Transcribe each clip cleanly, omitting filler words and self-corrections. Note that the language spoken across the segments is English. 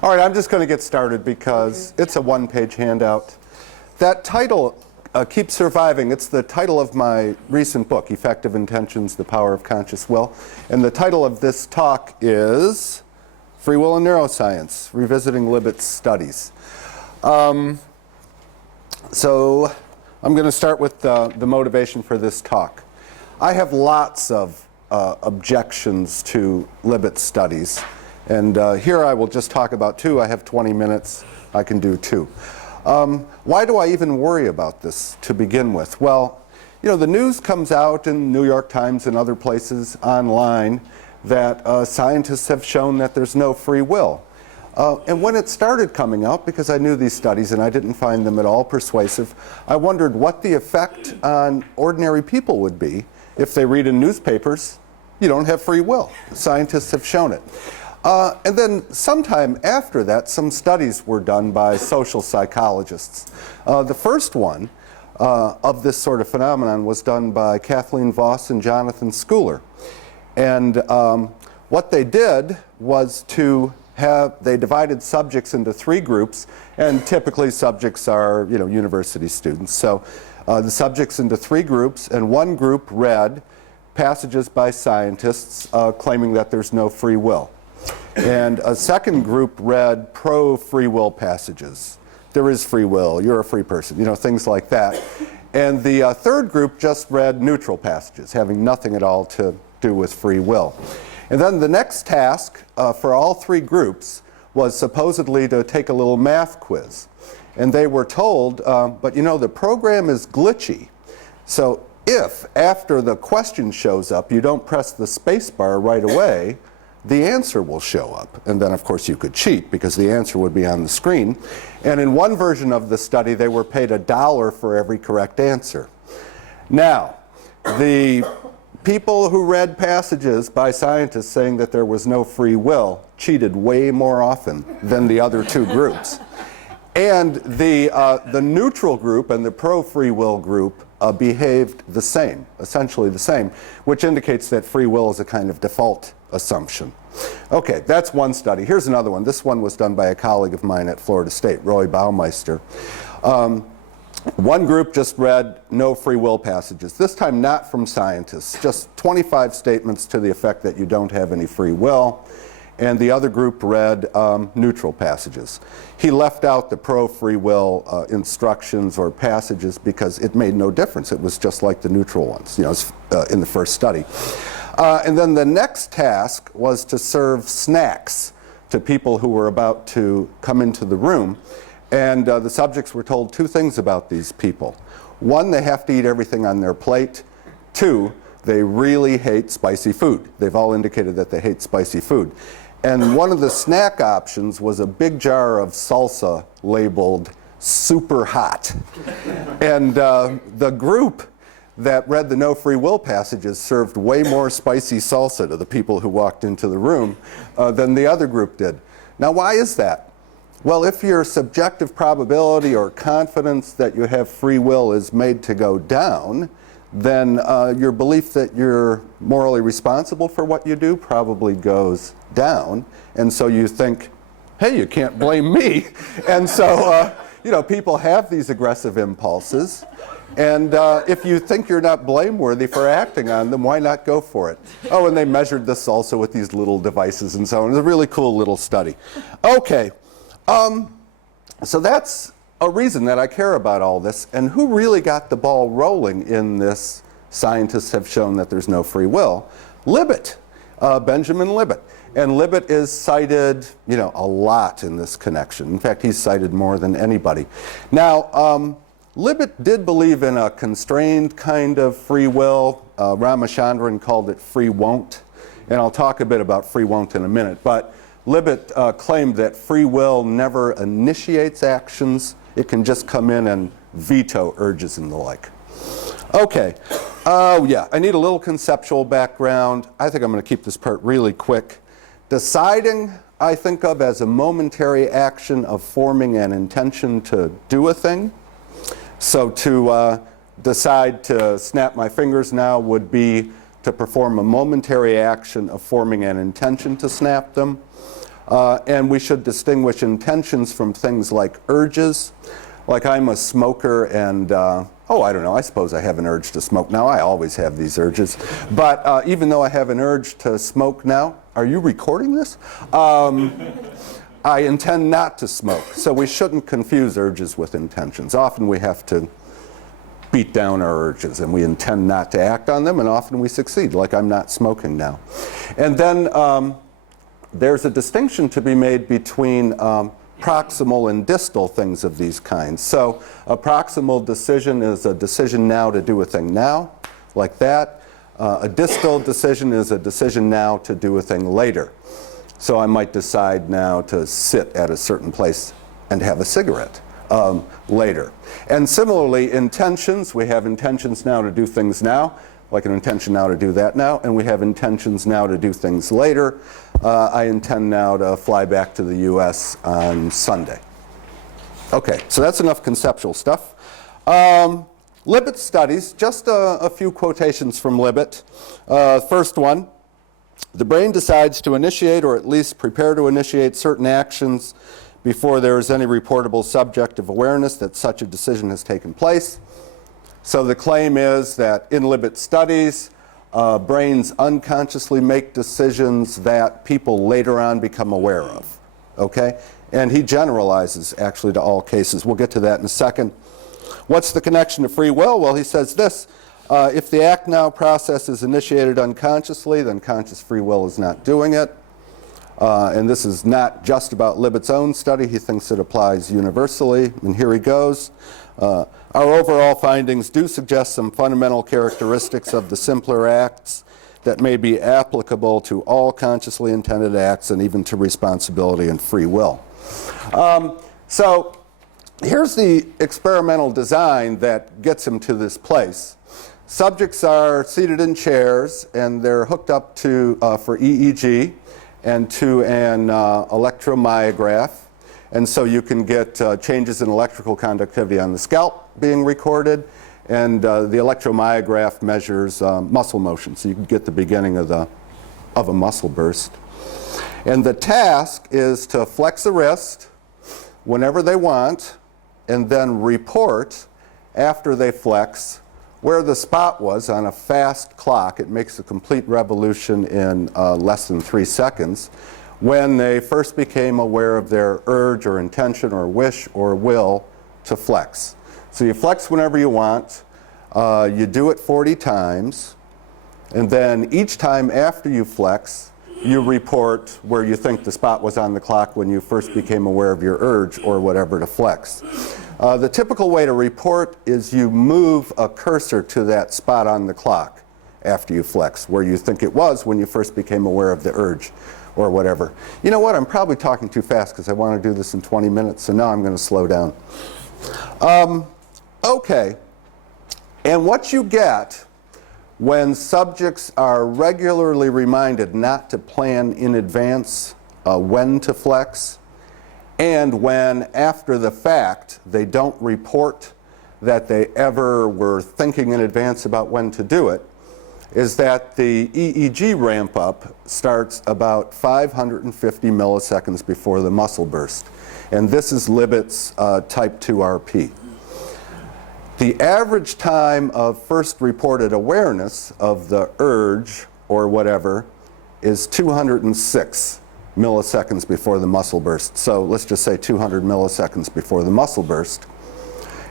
All right, I'm just going to get started because it's a one-page handout. That title keeps surviving. It's the title of my recent book, Effective Intentions, The Power of Conscious Will. And the title of this talk is Free Will and Neuroscience, Revisiting Libet's Studies. So I'm going to start with the motivation for this talk. I have lots of objections to Libet's studies. And here I will just talk about two. I have 20 minutes. I can do two. Why do I even worry about this to begin with? Well, you know, the news comes out in New York Times and other places online that scientists have shown that there's no free will. And when it started coming out, because I knew these studies and I didn't find them at all persuasive, I wondered what the effect on ordinary people would be if they read in newspapers, you don't have free will. Scientists have shown it. And then sometime after that, some studies were done by social psychologists. The first one of this sort of phenomenon was done by Kathleen Voss and Jonathan Schooler. And what they did was they divided subjects into three groups, and typically subjects are, you know, university students. So the subjects into three groups, and one group read passages by scientists claiming that there's no free will. And a second group read pro-free will passages. There is free will, you're a free person, you know, things like that. And the third group just read neutral passages, having nothing at all to do with free will. And then the next task for all three groups was supposedly to take a little math quiz. And they were told, but you know, the program is glitchy. So if after the question shows up, you don't press the space bar right away, the answer will show up. And then, of course, you could cheat because the answer would be on the screen. And in one version of the study, they were paid $1 for every correct answer. Now, the people who read passages by scientists saying that there was no free will cheated way more often than the other two groups. And the neutral group and the pro-free will group behaved the same, essentially the same, which indicates that free will is a kind of default assumption. Okay, that's one study. Here's another one. This one was done by a colleague of mine at Florida State, Roy Baumeister. One group just read no free will passages, this time not from scientists, just 25 statements to the effect that you don't have any free will. And the other group read neutral passages. He left out the pro-free will instructions or passages because it made no difference. It was just like the neutral ones, you know, in the first study. And then the next task was to serve snacks to people who were about to come into the room. And the subjects were told two things about these people. One, they have to eat everything on their plate. Two, they really hate spicy food. They've all indicated that they hate spicy food. And one of the snack options was a big jar of salsa labeled super hot. And the group that read the no free will passages served way more spicy salsa to the people who walked into the room than the other group did. Now, why is that? Well, if your subjective probability or confidence that you have free will is made to go down, then your belief that you're morally responsible for what you do probably goes down. And so you think, hey, you can't blame me. And so, you know, people have these aggressive impulses. And if you think you're not blameworthy for acting on them, why not go for it? Oh, and they measured this also with these little devices and so on. It's a really cool little study. Okay, so that's a reason that I care about all this. And who really got the ball rolling in this? Scientists have shown that there's no free will. Libet, Benjamin Libet. And Libet is cited, you know, a lot in this connection. In fact, he's cited more than anybody. Now, Libet did believe in a constrained kind of free will. Ramachandran called it free won't. And I'll talk a bit about free won't in a minute. But Libet claimed that free will never initiates actions. It can just come in and veto urges and the like. Okay. Oh, yeah. I need a little conceptual background. I think I'm going to keep this part really quick. Deciding, I think of as a momentary action of forming an intention to do a thing. So to decide to snap my fingers now would be to perform a momentary action of forming an intention to snap them. And we should distinguish intentions from things like urges. Like I'm a smoker and, oh, I don't know, I suppose I have an urge to smoke now. I always have these urges. But even though I have an urge to smoke now, are you recording this? I intend not to smoke. So we shouldn't confuse urges with intentions. Often we have to beat down our urges and we intend not to act on them, and often we succeed, like I'm not smoking now. And then there's a distinction to be made between proximal and distal things of these kinds. So a proximal decision is a decision now to do a thing now, like that. A distal decision is a decision now to do a thing later. So I might decide now to sit at a certain place and have a cigarette later. And similarly, intentions, we have intentions now to do things now, like an intention now to do that now, and we have intentions now to do things later. I intend now to fly back to the US on Sunday. Okay, so that's enough conceptual stuff. Libet studies, just a few quotations from Libet. First one, the brain decides to initiate or at least prepare to initiate certain actions before there is any reportable subjective awareness that such a decision has taken place. So the claim is that in Libet studies, brains unconsciously make decisions that people later on become aware of, okay? And he generalizes actually to all cases. We'll get to that in a second. What's the connection to free will? Well, he says this, if the act now process is initiated unconsciously, then conscious free will is not doing it. And this is not just about Libet's own study. He thinks it applies universally. And here he goes. Our overall findings do suggest some fundamental characteristics of the simpler acts that may be applicable to all consciously intended acts and even to responsibility and free will. So here's the experimental design that gets him to this place. Subjects are seated in chairs and they're hooked up to, for EEG and to an electromyograph. And so you can get changes in electrical conductivity on the scalp being recorded, and the electromyograph measures muscle motion, so you can get the beginning of a muscle burst. And the task is to flex a wrist whenever they want, and then report after they flex where the spot was on a fast clock. It makes a complete revolution in less than 3 seconds. When they first became aware of their urge or intention or wish or will to flex. So you flex whenever you want, you do it 40 times, and then each time after you flex, you report where you think the spot was on the clock when you first became aware of your urge or whatever to flex. The typical way to report is you move a cursor to that spot on the clock after you flex, where you think it was when you first became aware of the urge or whatever. You know what, I'm probably talking too fast because I want to do this in 20 minutes, so now I'm going to slow down. Okay, and what you get when subjects are regularly reminded not to plan in advance when to flex, and when after the fact they don't report that they ever were thinking in advance about when to do it, is that the EEG ramp up starts about 550 milliseconds before the muscle burst. And this is Libet's type 2 RP. The average time of first reported awareness of the urge or whatever is 206 milliseconds before the muscle burst. So let's just say 200 milliseconds before the muscle burst.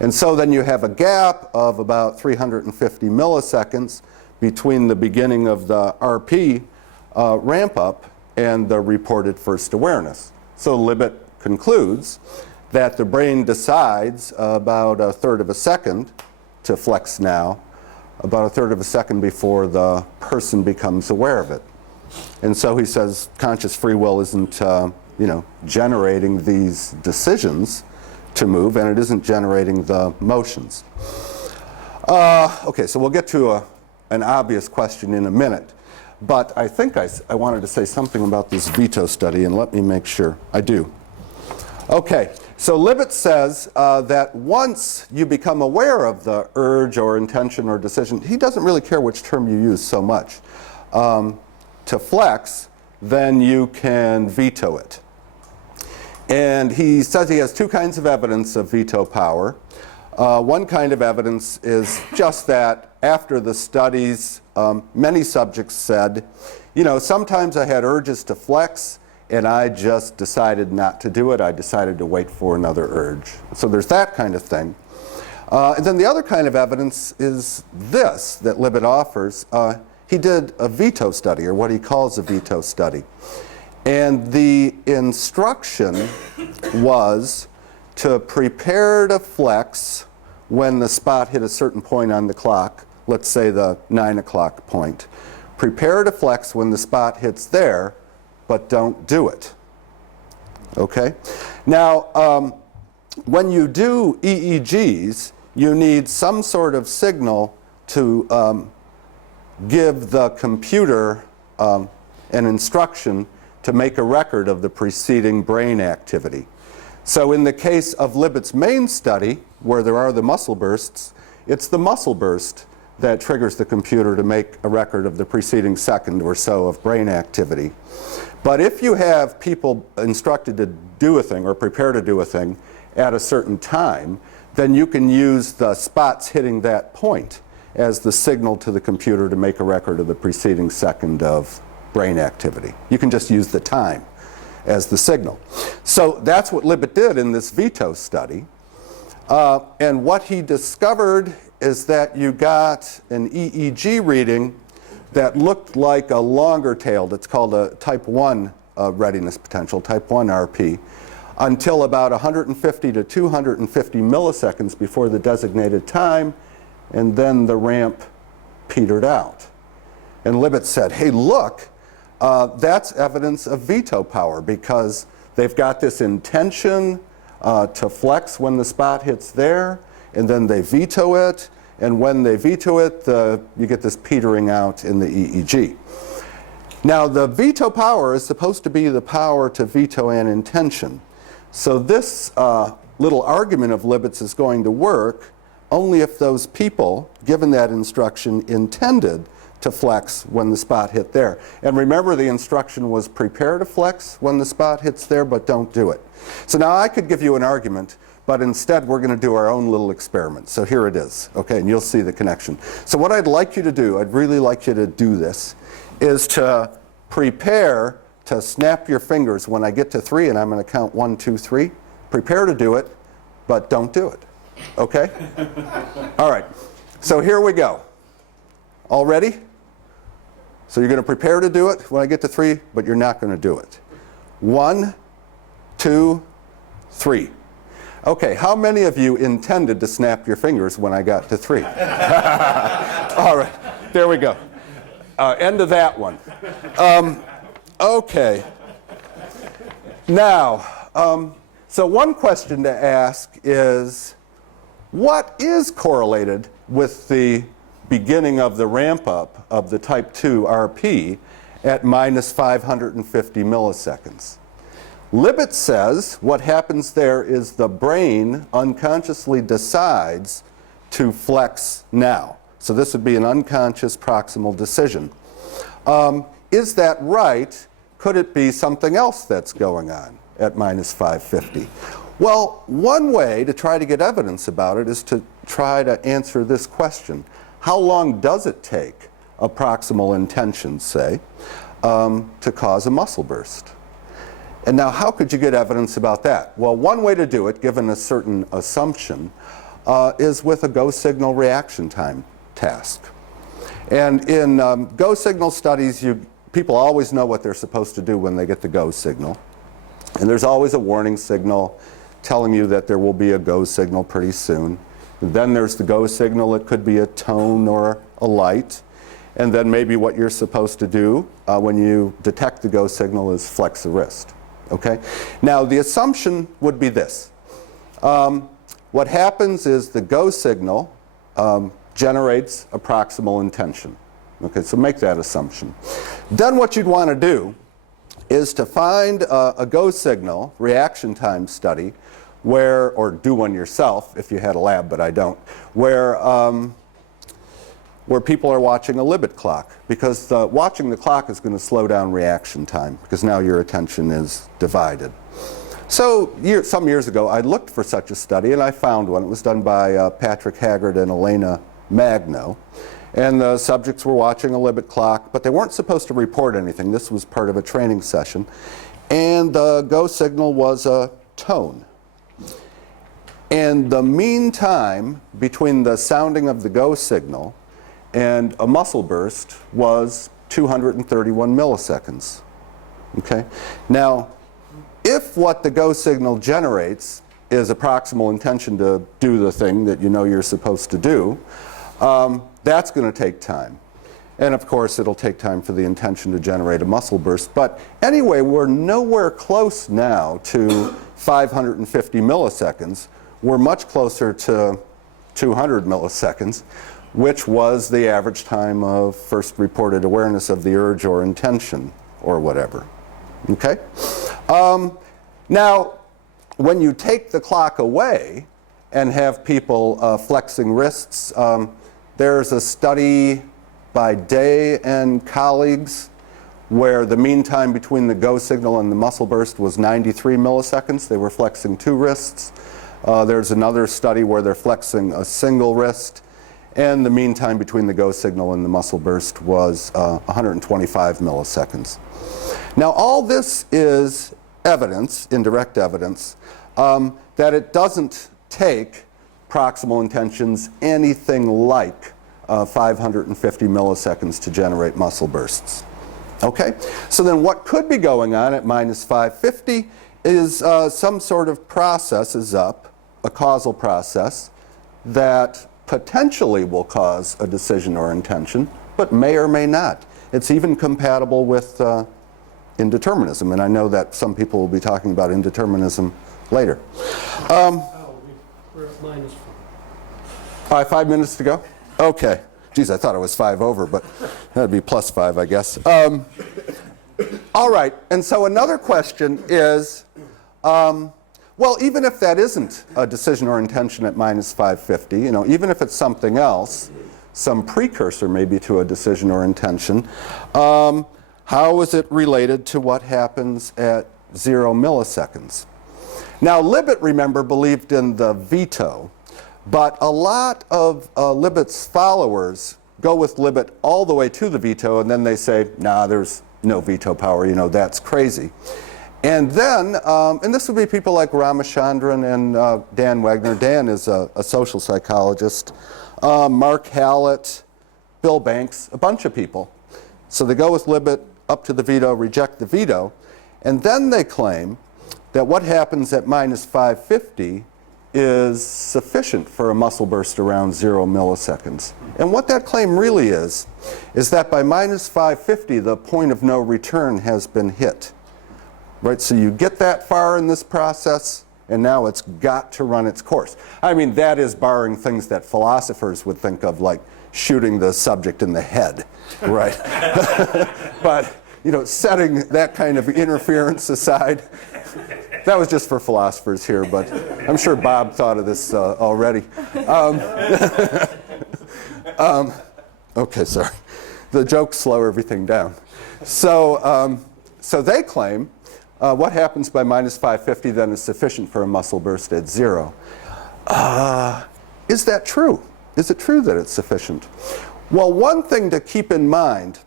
And so then you have a gap of about 350 milliseconds between the beginning of the RP ramp up and the reported first awareness. So Libet concludes that the brain decides about a third of a second to flex now, about a third of a second before the person becomes aware of it. And so he says conscious free will isn't generating these decisions to move, and it isn't generating the motions. Okay, so we'll get to an obvious question in a minute. But I think I wanted to say something about this veto study, and let me make sure I do. Okay, so Libet says that once you become aware of the urge or intention or decision, he doesn't really care which term you use so much, to flex, then you can veto it. And he says he has two kinds of evidence of veto power. One kind of evidence is just that after the studies, many subjects said, you know, sometimes I had urges to flex and I just decided not to do it. I decided to wait for another urge. So there's that kind of thing. And then the other kind of evidence is this that Libet offers. He did a veto study, or what he calls a veto study. And the instruction was to prepare to flex when the spot hit a certain point on the clock, let's say the 9 o'clock point. Prepare to flex when the spot hits there, but don't do it. Okay? Now, when you do EEGs, you need some sort of signal to give the computer an instruction to make a record of the preceding brain activity. So in the case of Libet's main study, where there are the muscle bursts, it's the muscle burst that triggers the computer to make a record of the preceding second or so of brain activity. But if you have people instructed to do a thing or prepare to do a thing at a certain time, then you can use the spots hitting that point as the signal to the computer to make a record of the preceding second of brain activity. You can just use the time as the signal. So that's what Libet did in this veto study. And what he discovered is that you got an EEG reading that looked like a longer tailed, it's called a type 1 readiness potential, type 1 RP, until about 150 to 250 milliseconds before the designated time, and then the ramp petered out. And Libet said, hey, look, that's evidence of veto power, because they've got this intention to flex when the spot hits there, and then they veto it, and when they veto it, you get this petering out in the EEG. Now, the veto power is supposed to be the power to veto an intention. So this little argument of Libet's is going to work only if those people, given that instruction, intended to flex when the spot hit there. And remember, the instruction was prepare to flex when the spot hits there, but don't do it. So now I could give you an argument, but instead we're going to do our own little experiment. So here it is, okay, and you'll see the connection. So what I'd like you to do, I'd really like you to do this, is to prepare to snap your fingers when I get to 3, and I'm going to count 1, 2, 3. Prepare to do it, but don't do it, okay? All right, so here we go. All ready? So you're going to prepare to do it when I get to 3, but you're not going to do it. 1, 2, 3. Okay, how many of you intended to snap your fingers when I got to 3? All right, there we go. End of that one. Okay. Now, so one question to ask is, what is correlated with the beginning of the ramp up of the type 2 RP at minus 550 milliseconds? Libet says what happens there is the brain unconsciously decides to flex now. So this would be an unconscious proximal decision. Is that right? Could it be something else that's going on at minus 550? Well, one way to try to get evidence about it is to try to answer this question. How long does it take a proximal intention, say, to cause a muscle burst? And now, how could you get evidence about that? Well, one way to do it, given a certain assumption, is with a go signal reaction time task. And in go signal studies, people always know what they're supposed to do when they get the go signal. And there's always a warning signal telling you that there will be a go signal pretty soon. And then there's the go signal. It could be a tone or a light. And then maybe what you're supposed to do when you detect the go signal is flex the wrist. Okay? Now, the assumption would be this. What happens is the go signal generates a proximal intention. Okay, so make that assumption. Then what you'd want to do is to find a go signal reaction time study where, or do one yourself if you had a lab, but I don't, where people are watching a Libet clock, because watching the clock is going to slow down reaction time, because now your attention is divided. So some years ago, I looked for such a study, and I found one. It was done by Patrick Haggard and Elena Magno. And the subjects were watching a Libet clock, but they weren't supposed to report anything. This was part of a training session. And the go signal was a tone. And the mean time between the sounding of the go signal and a muscle burst was 231 milliseconds. Okay? Now, if what the go signal generates is a proximal intention to do the thing that you know you're supposed to do, that's going to take time. And of course, it'll take time for the intention to generate a muscle burst. But anyway, we're nowhere close now to 550 milliseconds. We're much closer to 200 milliseconds, which was the average time of first reported awareness of the urge or intention or whatever. Okay? Now, when you take the clock away and have people flexing wrists, there's a study by Day and colleagues where the mean time between the go signal and the muscle burst was 93 milliseconds. They were flexing 2 wrists. There's another study where they're flexing a single wrist, and the mean time between the go signal and the muscle burst was 125 milliseconds. Now, all this is evidence, indirect evidence, that it doesn't take proximal intentions anything like 550 milliseconds to generate muscle bursts. Okay? So then what could be going on at minus 550 is some sort of process is up, a causal process, that potentially will cause a decision or intention, but may or may not. It's even compatible with indeterminism, and I know that some people will be talking about indeterminism later. We're at minus 5. 5 minutes to go? Okay. Geez, I thought it was 5 over, but that'd be plus 5, I guess. All right, and so another question is, well, even if that isn't a decision or intention at minus 550, you know, even if it's something else, some precursor maybe to a decision or intention, how is it related to what happens at 0 milliseconds? Now, Libet, remember, believed in the veto, but a lot of Libet's followers go with Libet all the way to the veto, and then they say, nah, there's no veto power, you know, that's crazy. And then, and this would be people like Ramachandran and Dan Wagner. Dan is a social psychologist. Mark Hallett, Bill Banks, a bunch of people. So they go with Libet up to the veto, reject the veto, and then they claim that what happens at minus 550 is sufficient for a muscle burst around 0 milliseconds. And what that claim really is that by minus 550, the point of no return has been hit. Right, so you get that far in this process, and now it's got to run its course. I mean, that is barring things that philosophers would think of, like shooting the subject in the head, right? But, you know, setting that kind of interference aside, that was just for philosophers here, but I'm sure Bob thought of this already. Okay, sorry. The jokes slow everything down. So, so they claim what happens by minus 550 then is sufficient for a muscle burst at 0. Is that true? Is it true that it's sufficient? Well, one thing to keep in mind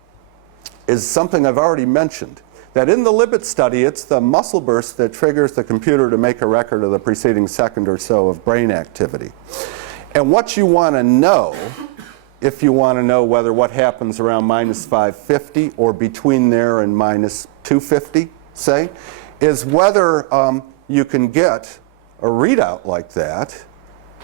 is something I've already mentioned, that in the Libet study, it's the muscle burst that triggers the computer to make a record of the preceding second or so of brain activity. And what you want to know, if you want to know whether what happens around minus 550 or between there and minus 250, say, is whether you can get a readout like that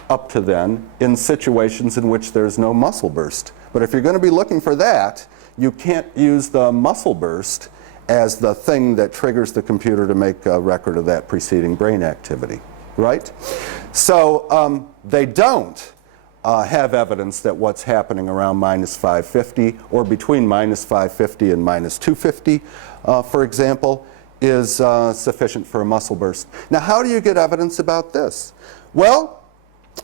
up to then in situations in which there's no muscle burst. But if you're going to be looking for that, you can't use the muscle burst as the thing that triggers the computer to make a record of that preceding brain activity, right? So they don't have evidence that what's happening around minus 550 or between minus 550 and minus 250, for example, is sufficient for a muscle burst. Now, how do you get evidence about this? Well,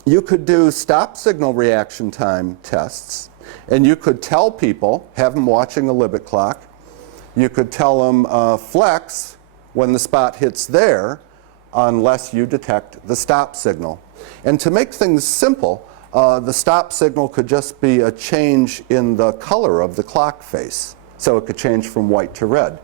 you could do stop signal reaction time tests, and you could tell people, have them watching a Libet clock, you could tell them flex when the spot hits there, unless you detect the stop signal. And to make things simple, the stop signal could just be a change in the color of the clock face. So it could change from white to red.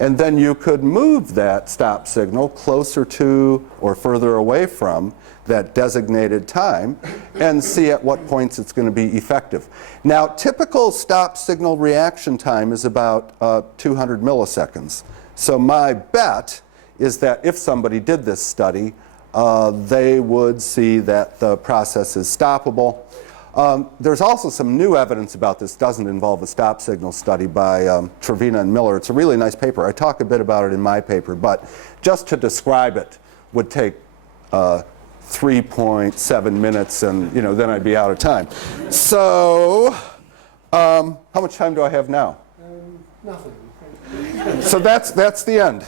And then you could move that stop signal closer to or further away from that designated time and see at what points it's going to be effective. Now, typical stop signal reaction time is about 200 milliseconds. So my bet is that if somebody did this study, they would see that the process is stoppable. There's also some new evidence about this. Doesn't involve a stop signal study by Trevina and Miller. It's a really nice paper. I talk a bit about it in my paper, but just to describe it would take 3.7 minutes, and then I'd be out of time. So, how much time do I have now? Nothing. So that's the end.